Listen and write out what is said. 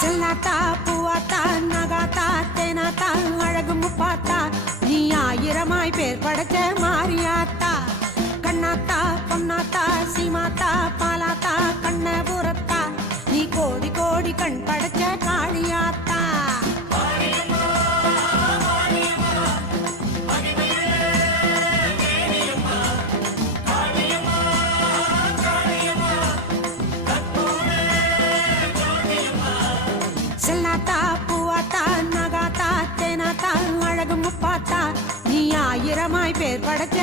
செல்லாத்தா பூவாத்தா நகாத்தா தேனாத்தா அழகு முப்பாத்தா நீ ஆயிரமாய் பேர் படைச்ச மாரியாத்தா கண்ணாத்தா பொன்னாத்தா சீமாத்தா பாலாத்தா கண்ணபுரத்தா நீ கோடி கோடி கண் படைச்ச காளியாத்தா செல்லாத்தா பூவாத்தா நகாத்தா தேனாத்தா அழகு முப்பாத்தா நீ ஆயிரமாய் பேர் படைச்ச